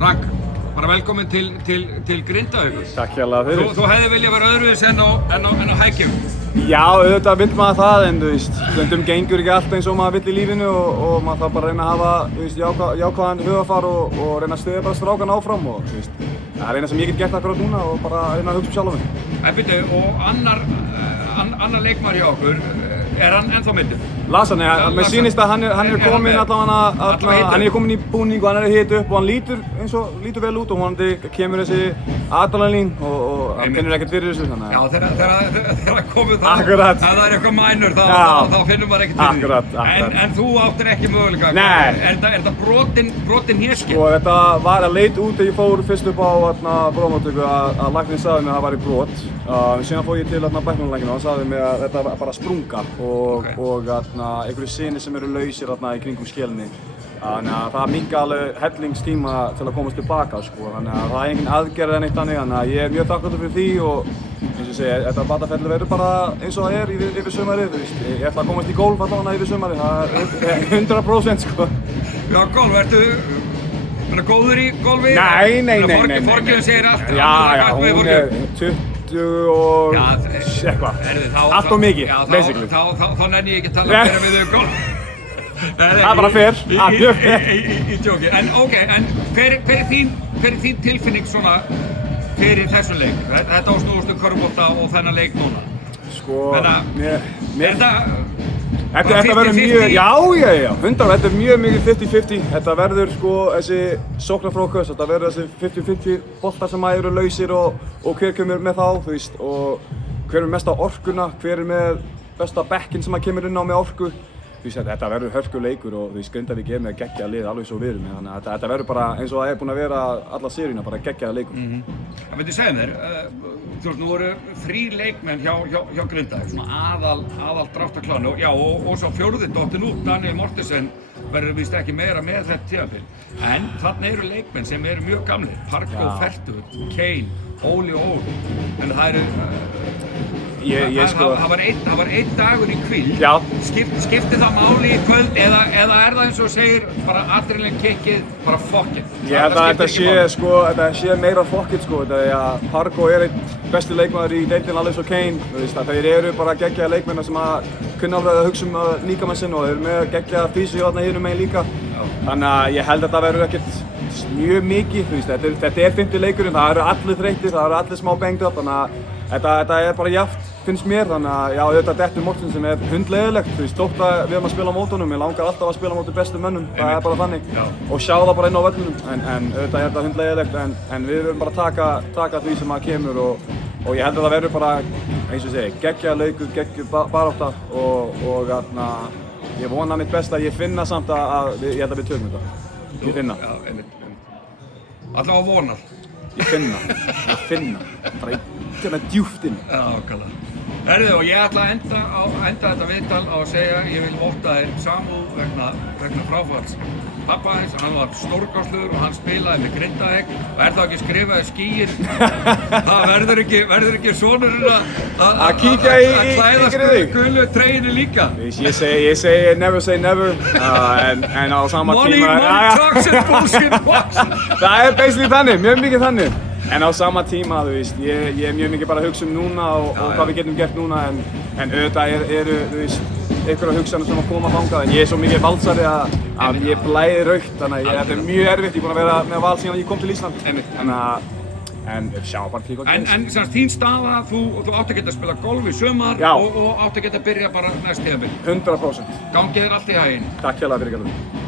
Frank, bara velkomin til Grindavíkur. Takk hérlega fyrir. Þú hefði viljað vera öðruvísi en á hækjum. Já, auðvitað vill maður það en þú veist, stundum gengur ekki allt eins og maður vill í lífinu og maður þarf bara að reyna að hafa, þú veist, jákvæðan hugafar og reyna að styðja bara strákan áfram og þú veist, það er eina sem ég get gert akkurat núna og bara reyna að hugsa sjálf mig. En byrju, og annar leikmaður hjá okkur, er hann ennþá meiddur? Lasan, mér sýnist að hann er komin allavega, hann er komin í búning og hann er hitt upp og hann lítur vel út og hann kemur þessi adrenalín og hann finnur ekkert fyrir þessu þannig. Já, þegar komið það, Akkurat. ef það er eitthvað mænur þá finnur maður ekkert fyrir því. Akkurat. En þú áttir ekki möguleika. Nei. Er þetta brotin héskinn? Og þetta var að leit út þegar ég fór fyrst upp á bróðmóttöku að læknirinn sagði mér að það væri brot. Síðan fór ég til bæknulæknir og hann sagði mér að þetta var bara sprunga og einhverju sinni sem eru lausir í kringum skélni. Þannig að það minnka alveg hellingstíma til að komast tilbaka sko. Þannig að það er engin aðgerð eða neitt þannig. Þannig að ég er mjög þakklátur fyrir því og eins og ég segi, þetta bataferli verður bara eins og það er yfir sumarið. Ég ætla að komast í golf allavega yfir sumarið, það er 100% sko. Já, golf, ertu góður í golfi? Nei. Forgjöfum segir allt. Já, hún er 20 og eitthvað. Allt og mikið, basically. Þá nenni ég ekki að tala meira við þau golf. Það er bara fair. Í djóki. En ok, hver er þín tilfinning svona fyrir þessum leik? Þetta á snúðustu körfubolta og þennan leik núna. Sko, Þetta verður mjög, já, 100%, þetta er mjög mikið 50-50. Þetta verður sko þessi sóknarfókus, þetta verður þessi 50-50 boltar sem eru lausir og hver kemur með þá, þú veist, og hver er mest á orkuna, hver er með besta bekkinn sem kemur inn á með orku. Þú veist, þetta verður hörkuleikur og þú veist, Grindavík er með geggjað lið alveg svo við erum, þannig að þetta verður bara eins og það er búin að vera alla seríuna, bara geggjað leikur. Það myndi segja mér, þú veist, nú voru 3 leikmenn hjá Grindavík, svona aðal dráttarklánu, já, og svo fjórði dottinn út, Daniel Mortensen, verður víst ekki meira með þetta tímabil. En þarna eru leikmenn sem eru mjög gamlir, Parko, Fertur, Kane, Óli og Ól, en það eru það var einn dagur í hvíld. Skipti það máli í kvöld eða er það eins og segir bara adrenalin kickið, bara fuck it? Ég held að þetta sé meira fuck it sko. Parko er einn besti leikmaður í deildinni alveg svo Kane. Þeir eru bara geggjaða leikmenn sem kunna alveg að hugsa líkamann sinn og þeir eru með geggjaða físu þarna hinum megin líka. Þannig að ég held að þetta verður ekkert mjög mikið. Þetta er 50 leikurinn, það eru allir þreyttir, það eru allir smá banged up. Þannig að þetta er bara jafnt, finnst mér, þannig að já, auðvitað dettur Mortensen sem er hundleiðilegt, þú veist, þótt að við erum að spila á mótunum, ég langar alltaf að spila á móti bestu mönnum, það er bara þannig, og sjá það bara inn á völlunum, en auðvitað er þetta hundleiðilegt, en við verðum bara að taka því sem kemur og ég held að það verður bara, eins og segi, geggjað leikur, geggjað barátta og ég vona mitt besta, ég finna samt að ég held að við tökum þetta, ég finna. Allavega vonar. Ég finna, bara ekki með djúpt inn. Já, okkarlega. Herðu, og ég ætla að enda þetta viðtal á að segja ég vil votta þér samúð vegna fráfalls pappa hans, hann var stórkostlegur og hann spilaði með Grindavík og er þá ekki skrifað í skýin það verður ekki sonurinn að kíkja í klæða gulu treyjunni líka. Ég segi never say never en á sama tíma Money talks and bullshit walks. Það er basically þannig, mjög mikið þannig. En á sama tíma, þú veist, ég er mjög mikið bara að hugsa núna og hvað við getum gert núna en auðvitað eru, þú veist, einhverja hugsanir sem koma þangað en ég er svo mikið valsari að ég blæði rautt þannig að þetta er mjög erfitt, ég er búinn að vera með val síðan ég kom til Ísland en sjá bara því hvað gerist. En þín staða, þú átt að geta að spila golf í sumar og átt að geta að byrja bara næst tímabil. 100%. Gangi þér allt í haginn. Takk hérlega fyrir.